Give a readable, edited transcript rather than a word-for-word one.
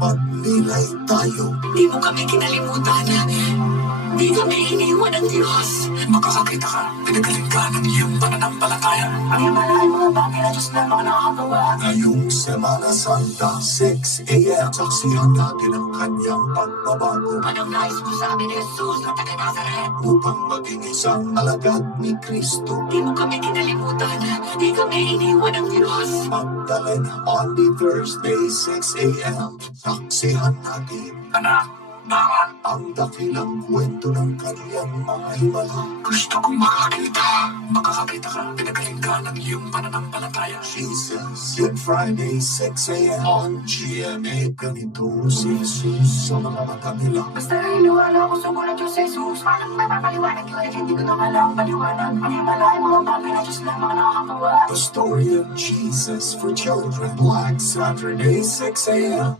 magnilay tayo. Di mo kami kinalimutan. Di kami iniwan ng Diyos. Makakakita ka, pinagaling ka ng iyong pananampalataya. Paniwala ang mga bagay na Diyos na mga nakakagawa. Ngayong Semana Santa, 6 a.m. Saksihan natin ang kanyang pagbabago Anong nais mo sa amin ni Jesus na taga Nazaret? upang maging isang alagad ni Kristo. Di mo kami kinalimutan. Di kami iniwan ng Diyos. Magdalena on the Thursday, 6 a.m. Saksihan natin Anak, bakit? ang dakilang kwento ng kanyang mga himala. Gusto kong makakita. Makakakita ka, pinagaling ka ng iyong pananampalataya. Jesus, Good Friday, 6 a.m. on GMA. Ganito si Jesus sa mga mata nila. Basta naniniwala ako sa gulat Diyos sa Jesus. Paano mapapaliwanag yun? Hindi ko na kailangang paliwanag. Paniwala ang mga bagay na Diyos na mga nakakagawa. The story of Jesus for children. Black Saturday, 6 a.m.